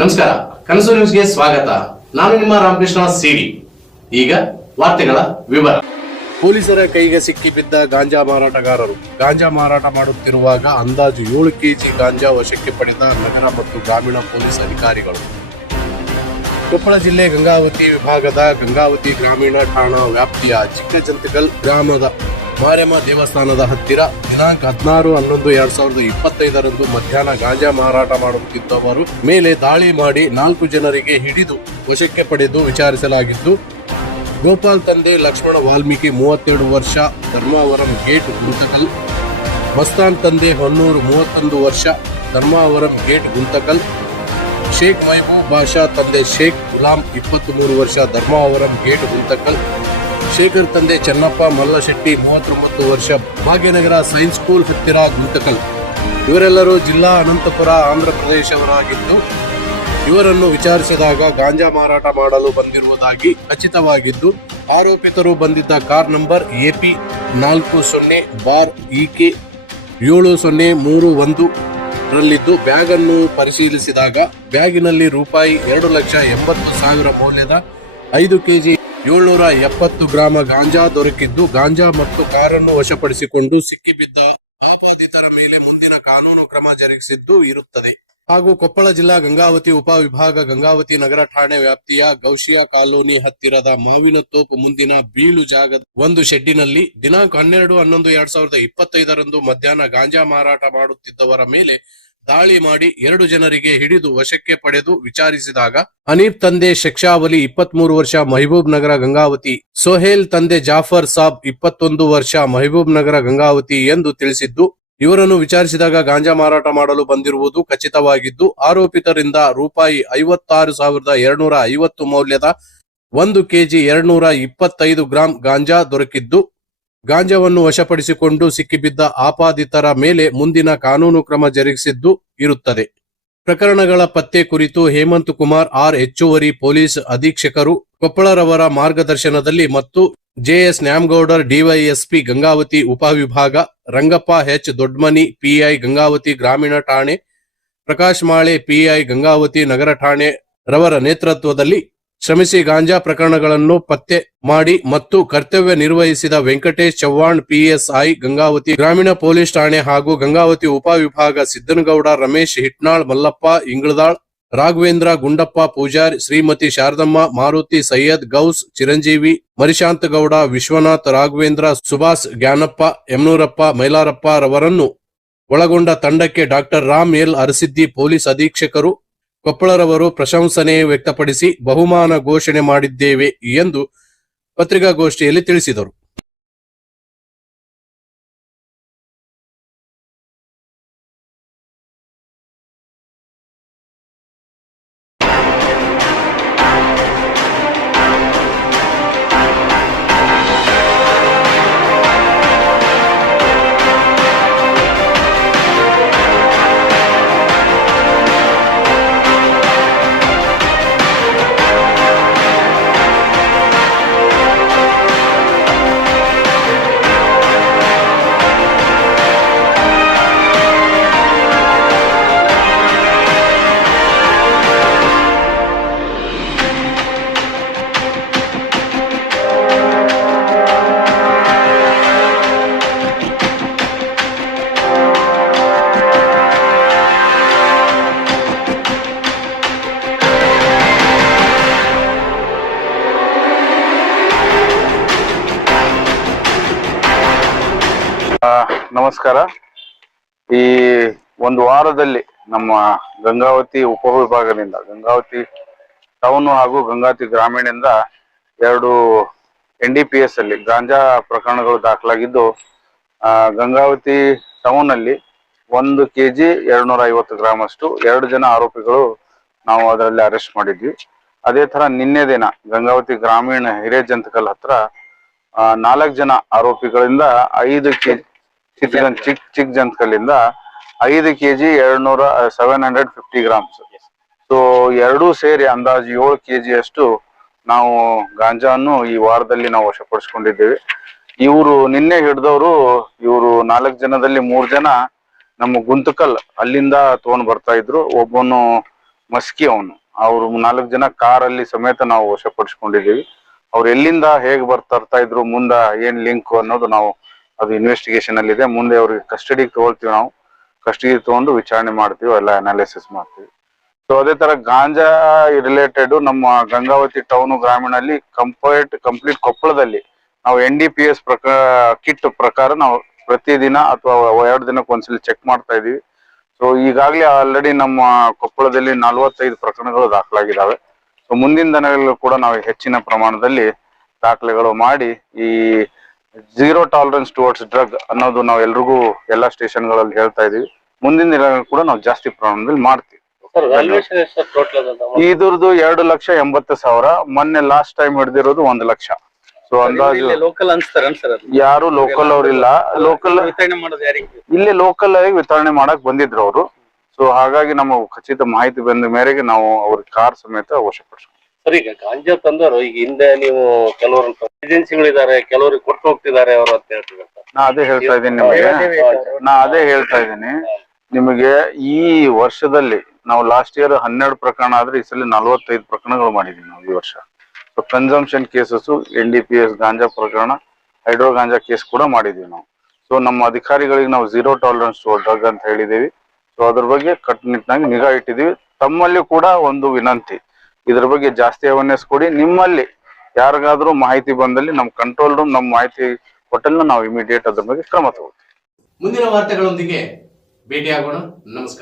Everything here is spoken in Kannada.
ನಮಸ್ಕಾರ ಕನಸು ನ್ಯೂಸ್ಗೆ ಸ್ವಾಗತ ನಾನು ನಿಮ್ಮ ರಾಮಕೃಷ್ಣ ಸಿಡಿ ಈಗ ವಾರ್ತೆಗಳ ವಿವರ ಪೊಲೀಸರ ಕೈಗೆ ಸಿಕ್ಕಿಬಿದ್ದ ಗಾಂಜಾ ಮಾರಾಟಗಾರರು ಗಾಂಜಾ ಮಾರಾಟ ಮಾಡುತ್ತಿರುವಾಗ ಅಂದಾಜು ಏಳು ಕೆಜಿ ಗಾಂಜಾ ವಶಕ್ಕೆ ಪಡೆದ ನಗರ ಮತ್ತು ಗ್ರಾಮೀಣ ಪೊಲೀಸ್ ಅಧಿಕಾರಿಗಳು ಕೊಪ್ಪಳ ಜಿಲ್ಲೆ ಗಂಗಾವತಿ ವಿಭಾಗದ ಗಂಗಾವತಿ ಗ್ರಾಮೀಣ ಠಾಣಾ ವ್ಯಾಪ್ತಿಯ ಚಿಕ್ಕಜಂತಗಲ್ ಗ್ರಾಮದ ಮಾರ್ಯಮ್ಮ ದೇವಸ್ಥಾನದ ಹತ್ತಿರ ದಿನಾಂಕ ಹದಿನಾರು ಹನ್ನೊಂದು ಎರಡ್ ಸಾವಿರದ ಇಪ್ಪತ್ತೈದರಂದು ಮಧ್ಯಾಹ್ನ ಗಾಂಜಾ ಮಾರಾಟ ಮಾಡುತ್ತಿದ್ದವರು ಮೇಲೆ ದಾಳಿ ಮಾಡಿ ನಾಲ್ಕು ಜನರಿಗೆ ಹಿಡಿದು ವಶಕ್ಕೆ ಪಡೆದು ವಿಚಾರಿಸಲಾಗಿದ್ದು ಗೋಪಾಲ್ ತಂದೆ ಲಕ್ಷ್ಮಣ ವಾಲ್ಮೀಕಿ ಮೂವತ್ತೆರಡು ವರ್ಷ ಧರ್ಮಾವರಂ ಗೇಟ್ ಗುಂತಕಲ್ ಮಸ್ತಾನ್ ತಂದೆ ಹೊನ್ನೂರು ಮೂವತ್ತೊಂದು ವರ್ಷ ಧರ್ಮಾವರಂ ಗೇಟ್ ಗುಂತಕಲ್ ಶೇಖ್ ಮೈಬೂಬ್ ಬಾಷಾ ತಂದೆ ಶೇಖ್ ಗುಲಾಂ ಇಪ್ಪತ್ತ್ ಮೂರು ವರ್ಷ ಧರ್ಮಾವರಂ ಗೇಟ್ ಗುಂತಕಲ್ ಶೇಖರ್ ತಂದೆ ಚನ್ನಪ್ಪ ಮಲ್ಲಶೆಟ್ಟಿ ಮೂವತ್ತೊಂಬತ್ತು ವರ್ಷ ಭಾಗ್ಯನಗರ ಸೈನ್ಸ್ ಸ್ಕೂಲ್ ಹತ್ತಿರ ಗುಂತಕಲ್ ಇವರೆಲ್ಲರೂ ಜಿಲ್ಲಾ ಅನಂತಪುರ ಆಂಧ್ರ ಪ್ರದೇಶವರಾಗಿದ್ದು ಇವರನ್ನು ವಿಚಾರಿಸಿದಾಗ ಗಾಂಜಾ ಮಾರಾಟ ಮಾಡಲು ಬಂದಿರುವುದಾಗಿ ಖಚಿತವಾಗಿದ್ದು ಆರೋಪಿತರು ಬಂದಿದ್ದ ಕಾರ್ ನಂಬರ್ ಪಿ ನಾಲ್ಕು ಸೊನ್ನೆ ಬಾರ್ ಕೆ ಏಳು ಸೊನ್ನೆ ಮೂರು ಒಂದು ರಲ್ಲಿದ್ದು ಬ್ಯಾಗನ್ನು ಪರಿಶೀಲಿಸಿದಾಗ ಬ್ಯಾಗಿನಲ್ಲಿ ರೂಪಾಯಿ ಎರಡು ಲಕ್ಷ ಎಂಬತ್ತು ಸಾವಿರ ಮೌಲ್ಯದ ಐದು ಕೆಜಿ ಏಳ್ನೂರ ಎಪ್ಪತ್ತು ಗ್ರಾಮ ಗಾಂಜಾ ದೊರಕಿದ್ದು ಗಾಂಜಾ ಮತ್ತು ಕಾರನ್ನು ವಶಪಡಿಸಿಕೊಂಡು ಸಿಕ್ಕಿಬಿದ್ದ ಭಯೋತ್ಪಾದಿತರ ಮೇಲೆ ಮುಂದಿನ ಕಾನೂನು ಕ್ರಮ ಜರುಗಿಸಿದ್ದು ಇರುತ್ತದೆ ಹಾಗೂ ಕೊಪ್ಪಳ ಜಿಲ್ಲಾ ಗಂಗಾವತಿ ಉಪವಿಭಾಗ ಗಂಗಾವತಿ ನಗರ ಠಾಣೆ ವ್ಯಾಪ್ತಿಯ ಗೌಶಿಯಾ ಕಾಲೋನಿ ಹತ್ತಿರದ ಮಾವಿನ ತೋಪು ಮುಂದಿನ ಬೀಳು ಜಾಗದ ಒಂದು ಶೆಡ್ಡಿನಲ್ಲಿ ದಿನಾಂಕ ಹನ್ನೆರಡು ಹನ್ನೊಂದು ಎರಡ್ ಸಾವಿರದ ಇಪ್ಪತ್ತೈದರಂದು ಮಧ್ಯಾಹ್ನ ಗಾಂಜಾ ಮಾರಾಟ ಮಾಡುತ್ತಿದ್ದವರ ಮೇಲೆ ದಾಳಿ ಮಾಡಿ ಎರಡು ಜನರಿಗೆ ಹಿಡಿದು ವಶಕ್ಕೆ ಪಡೆದು ವಿಚಾರಿಸಿದಾಗ ಅನೀಬ್ ತಂದೆ ಇಪ್ಪತ್ತ್ ಮೂರು ವರ್ಷ ಮಹಬೂಬ್ ನಗರ ಗಂಗಾವತಿ ಸೊಹೇಲ್ ತಂದೆ ಜಾಫರ್ ಸಾಬ್ ಇಪ್ಪತ್ತೊಂದು ವರ್ಷ ಮಹಬೂಬ್ ನಗರ ಗಂಗಾವತಿ ಎಂದು ತಿಳಿಸಿದ್ದು ಇವರನ್ನು ವಿಚಾರಿಸಿದಾಗ ಗಾಂಜಾ ಮಾರಾಟ ಮಾಡಲು ಬಂದಿರುವುದು ಖಚಿತವಾಗಿದ್ದು ಆರೋಪಿತರಿಂದ ರೂಪಾಯಿ ಐವತ್ತಾರು ಸಾವಿರದ ಎರಡ್ನೂರ ಐವತ್ತು ಮೌಲ್ಯದ ಒಂದು ಕೆಜಿ ಎರಡ್ನೂರ ಇಪ್ಪತ್ತೈದು ಗ್ರಾಂ ಗಾಂಜಾ ದೊರಕಿದ್ದು ಗಾಂಜಾವನ್ನು ವಶಪಡಿಸಿಕೊಂಡು ಸಿಕ್ಕಿಬಿದ್ದ ಆಪಾದಿತರ ಮೇಲೆ ಮುಂದಿನ ಕಾನೂನು ಕ್ರಮ ಜರುಗಿಸಿದ್ದು ಇರುತ್ತದೆ ಪ್ರಕರಣಗಳ ಪತ್ತೆ ಕುರಿತು ಹೇಮಂತ್ ಕುಮಾರ್ ಆರ್ ಹೆಚ್ಚುವರಿ ಪೊಲೀಸ್ ಅಧೀಕ್ಷಕರು ಕೊಪ್ಪಳರವರ ಮಾರ್ಗದರ್ಶನದಲ್ಲಿ ಮತ್ತು ಜೆಎಸ್ ನ್ಯಾಮಗೌಡರ್ ಡಿವೈಎಸ್ಪಿ ಗಂಗಾವತಿ ಉಪವಿಭಾಗ ರಂಗಪ್ಪ ಎಚ್ ದೊಡ್ಮನಿ ಪಿಐ ಗಂಗಾವತಿ ಗ್ರಾಮೀಣ ಠಾಣೆ ಪ್ರಕಾಶ್ ಮಾಳೆ ಪಿಐ ಗಂಗಾವತಿ ನಗರ ಠಾಣೆ ರವರ ನೇತೃತ್ವದಲ್ಲಿ ಶ್ರಮಿಸಿ ಗಾಂಜಾ ಪ್ರಕರಣಗಳನ್ನು ಪತ್ತೆ ಮಾಡಿ ಮತ್ತು ಕರ್ತವ್ಯ ನಿರ್ವಹಿಸಿದ ವೆಂಕಟೇಶ್ ಚವ್ಹಾಣ್ ಪಿಎಸ್ಐ ಗಂಗಾವತಿ ಗ್ರಾಮೀಣ ಪೊಲೀಸ್ ಠಾಣೆ ಹಾಗೂ ಗಂಗಾವತಿ ಉಪವಿಭಾಗ ಸಿದ್ದನಗೌಡ ರಮೇಶ್ ಹಿಟ್ನಾಳ್ ಮಲ್ಲಪ್ಪ ಇಂಗ್ಳದಾಳ್ ರಾಘವೇಂದ್ರ ಗುಂಡಪ್ಪ ಪೂಜಾರಿ ಶ್ರೀಮತಿ ಶಾರದಮ್ಮ ಮಾರುತಿ ಸೈಯದ್ ಗೌಸ್ ಚಿರಂಜೀವಿ ಮರಿಶಾಂತಗೌಡ ವಿಶ್ವನಾಥ್ ರಾಘವೇಂದ್ರ ಸುಭಾಷ್ ಜ್ಞಾನಪ್ಪ ಯಮನೂರಪ್ಪ ಮೈಲಾರಪ್ಪ ರವರನ್ನು ಒಳಗೊಂಡ ತಂಡಕ್ಕೆ doctor Ram L Arasiddi police ಅಧೀಕ್ಷಕರು ಕೊಪ್ಪಳರವರು ಪ್ರಶಂಸನೆ ವ್ಯಕ್ತಪಡಿಸಿ ಬಹುಮಾನ ಘೋಷಣೆ ಮಾಡಿದ್ದೇವೆ ಎಂದು ಪತ್ರಿಕಾಗೋಷ್ಠಿಯಲ್ಲಿ ತಿಳಿಸಿದರು ನಮಸ್ಕಾರ ಈ ಒಂದು ವಾರದಲ್ಲಿ ನಮ್ಮ ಗಂಗಾವತಿ ಉಪವಿಭಾಗದಿಂದ ಗಂಗಾವತಿ ಟೌನ್ ಹಾಗೂ ಗಂಗಾವತಿ ಗ್ರಾಮೀಣದಿಂದ ಎರಡು ಎನ್ ಡಿ ಪಿ ಎಸ್ ಅಲ್ಲಿ ಗಾಂಜಾ ಪ್ರಕರಣಗಳು ದಾಖಲಾಗಿದ್ದು ಗಂಗಾವತಿ ಟೌನ್ ಅಲ್ಲಿ ಒಂದು ಕೆ ಜಿ ಎರಡು ನೂರ ಐವತ್ತು ಗ್ರಾಮ್ ಅಷ್ಟು ಎರಡು ಜನ ಆರೋಪಿಗಳು ನಾವು ಅದರಲ್ಲಿ ಅರೆಸ್ಟ್ ಮಾಡಿದ್ವಿ ಅದೇ ತರ ನಿನ್ನೆ ದಿನ ಗಂಗಾವತಿ ಗ್ರಾಮೀಣ ಜಂತಕಲ್ ಹತ್ರ ನಾಲ್ಕು ಜನ ಆರೋಪಿಗಳಿಂದ ಐದು ಕೆ ಚಿತ್ರಗಂಜ್ ಚಿಕ್ ಚಿಕ್ ಜಂತ್ಕಲ್ಲಿಂದ ಐದು ಕೆಜಿ ಎರಡ್ ನೂರ seven hundred fifty grams so ಎರಡೂ ಸೇರಿ ಅಂದಾಜು ಏಳು ಕೆಜಿ ಅಷ್ಟು ನಾವು ಗಾಂಜಾನು ಈ ವಾರದಲ್ಲಿ ನಾವು ವಶಪಡಿಸ್ಕೊಂಡಿದ್ದೇವೆ ಇವರು ನಿನ್ನೆ ಹಿಡ್ದವರು ಇವರು ನಾಲ್ಕು ಜನದಲ್ಲಿ ಮೂರ್ ಜನ ನಮ್ಮ ಗುಂತಕಲ್ ಅಲ್ಲಿಂದ ತಗೊಂಡ್ ಬರ್ತಾ ಇದ್ರು ಒಬ್ಬನು ಮಸ್ಕಿ ಅವನು ಅವ್ರು ನಾಲ್ಕು ಜನ ಕಾರಲ್ಲಿ ಸಮೇತ ನಾವು ವಶಪಡಿಸ್ಕೊಂಡಿದ್ದೀವಿ ಅವ್ರು ಎಲ್ಲಿಂದ ಹೇಗೆ ಬರ್ತಾ ಇದ್ರು ಮುಂದ ಏನ್ ಲಿಂಕ್ ಅನ್ನೋದು ನಾವು ಅದು ಇನ್ವೆಸ್ಟಿಗೇಷನ್ ಅಲ್ಲಿ ಇದೆ ಮುಂದೆ ಅವ್ರಿಗೆ ಕಸ್ಟಡಿಗೆ ತಗೊಳ್ತೀವಿ ನಾವು ಕಸ್ಟಡಿ ತಗೊಂಡು ವಿಚಾರಣೆ ಮಾಡ್ತೀವಿ ಎಲ್ಲ ಅನಾಲಿಸಿಸ್ ಮಾಡ್ತೀವಿ ಸೊ ಅದೇ ತರ ಗಾಂಜಾ ರಿಲೇಟೆಡ್ ನಮ್ಮ ಗಂಗಾವತಿ ಟೌನ್ ಅಲ್ಲಿ ಕಂಪ್ಲೀಟ್ ಕಂಪ್ಲೀಟ್ ಕೊಪ್ಪಳದಲ್ಲಿ ನಾವು ಎನ್ ಡಿ ಪಿ ಎಸ್ ಪ್ರಕಾರ ಕಿಟ್ ಪ್ರಕಾರ ನಾವು ಪ್ರತಿದಿನ ಅಥವಾ ಎರಡು ದಿನಕ್ಕೆ ಒಂದ್ಸಲಿ ಚೆಕ್ ಮಾಡ್ತಾ ಇದೀವಿ ಸೊ ಈಗಾಗಲೇ ಆಲ್ರೆಡಿ ನಮ್ಮ ಕೊಪ್ಪಳದಲ್ಲಿ ನಲವತ್ತೈದು ಪ್ರಕರಣಗಳು ದಾಖಲಾಗಿದ್ದಾವೆ ಸೊ ಮುಂದಿನ ದಿನಗಳಲ್ಲೂ ಕೂಡ ನಾವು ಹೆಚ್ಚಿನ ಪ್ರಮಾಣದಲ್ಲಿ ದಾಖಲೆಗಳು ಮಾಡಿ ಈ ಜೀರೋ ಟಾಲರೆನ್ಸ್ ಟುವರ್ಡ್ಸ್ ಡ್ರಗ್ ಅನ್ನೋದು ನಾವು ಎಲ್ರಿಗೂ ಎಲ್ಲಾ ಗಳಲ್ಲಿ ಹೇಳ್ತಾ ಇದೀವಿ ಮುಂದಿನ ದಿನ ಕೂಡ ನಾವು ಜಾಸ್ತಿ ಪ್ರಮಾಣದಲ್ಲಿ ಮಾಡ್ತೀವಿ ಇದ್ರದ್ದು ಎರಡು ಲಕ್ಷ ಎಂಬತ್ತು ಸಾವಿರ ಮೊನ್ನೆ ಲಾಸ್ಟ್ ಟೈಮ್ ಹಿಡಿದಿರೋದು ಒಂದು ಲಕ್ಷ ಸೊ ಅಂದಾಜು ಲೋಕಲ್ ಯಾರು ಲೋಕಲ್ ಅವ್ರಿಲ್ಲ ಲೋಕಲ್ ಇಲ್ಲಿ ಲೋಕಲ್ ಆಗಿ ವಿತರಣೆ ಮಾಡಕ್ ಬಂದಿದ್ರು ಅವರು ಸೊ ಹಾಗಾಗಿ ನಮ್ಮ ಖಚಿತ ಮಾಹಿತಿ ಬಂದ ಮೇರೆಗೆ ನಾವು ಅವ್ರ ಕಾರ್ ಸಮೇತ ವಶಪಡಿಸ್ಕೊಂಡು ಸರಿ ಈಗ ಗಾಂಜಾ ತಂದವರು ಈಗ ಹಿಂದೆ ನೀವು ಕೆಲವರು ಏಜೆನ್ಸಿಗಳಿದ್ದಾರೆ ಕೆಲವರಿಗೆ ಕೊಟ್ಟು ಹೋಗ್ತಿದ್ದಾರೆ ಅವರು ಅಂತ ನಾ ಅದೇ ಹೇಳ್ತಾ ಇದ್ದೀನಿ ನಿಮಗೆ ನಾ ಅದೇ ಹೇಳ್ತಾ ಇದ್ದೀನಿ ನಿಮಗೆ ಈ ವರ್ಷದಲ್ಲಿ ನಾವು ಲಾಸ್ಟ್ ಇಯರ್ ಹನ್ನೆರಡು ಪ್ರಕರಣ ಆದ್ರೆ ಈ ಸಲ ನಲವತ್ತೈದು ಪ್ರಕರಣಗಳು ಮಾಡಿದೀವಿ ನಾವು ಈ ವರ್ಷ consumption cases N D P S ganja ಪ್ರಕರಣ ಹೈಡ್ರೋ ಗಾಂಜಾ ಕೇಸ್ ಕೂಡ ಮಾಡಿದೀವಿ ನಾವು ಸೊ ನಮ್ಮ ಅಧಿಕಾರಿಗಳಿಗೆ ನಾವು ಝೀರೋ ಟಾಲರೆನ್ಸ್ ಟು ಡ್ರಗ್ ಅಂತ ಹೇಳಿದೀವಿ ಸೊ ಅದ್ರ ಬಗ್ಗೆ ಕಟ್ಟುನಿಟ್ಟಾಗಿ ನಿಗಾ ಇಟ್ಟಿದೀವಿ ತಮ್ಮಲ್ಲಿ ಕೂಡ ಒಂದು ವಿನಂತಿ ಇದ್ರ ಬಗ್ಗೆ ಜಾಸ್ತಿ ಅವೇರ್ನೆಸ್ ಕೊಡಿ ನಿಮ್ಮಲ್ಲಿ ಯಾರಿಗಾದ್ರೂ ಮಾಹಿತಿ ಬಂದಲ್ಲಿ ನಮ್ಮ ಕಂಟ್ರೋಲ್ ರೂಮ್ ನಮ್ ಮಾಹಿತಿ ಹೋಟೆಲ್ ನಾವು ಇಮಿಡಿಯೇಟ್ ಅದ್ರ ಬಗ್ಗೆ ಕ್ರಮ ತಗೋತೀವಿ ಮುಂದಿನ ವಾರ್ತೆಗಳೊಂದಿಗೆ ಭೇಟಿಯಾಗೋಣ ನಮಸ್ಕಾರ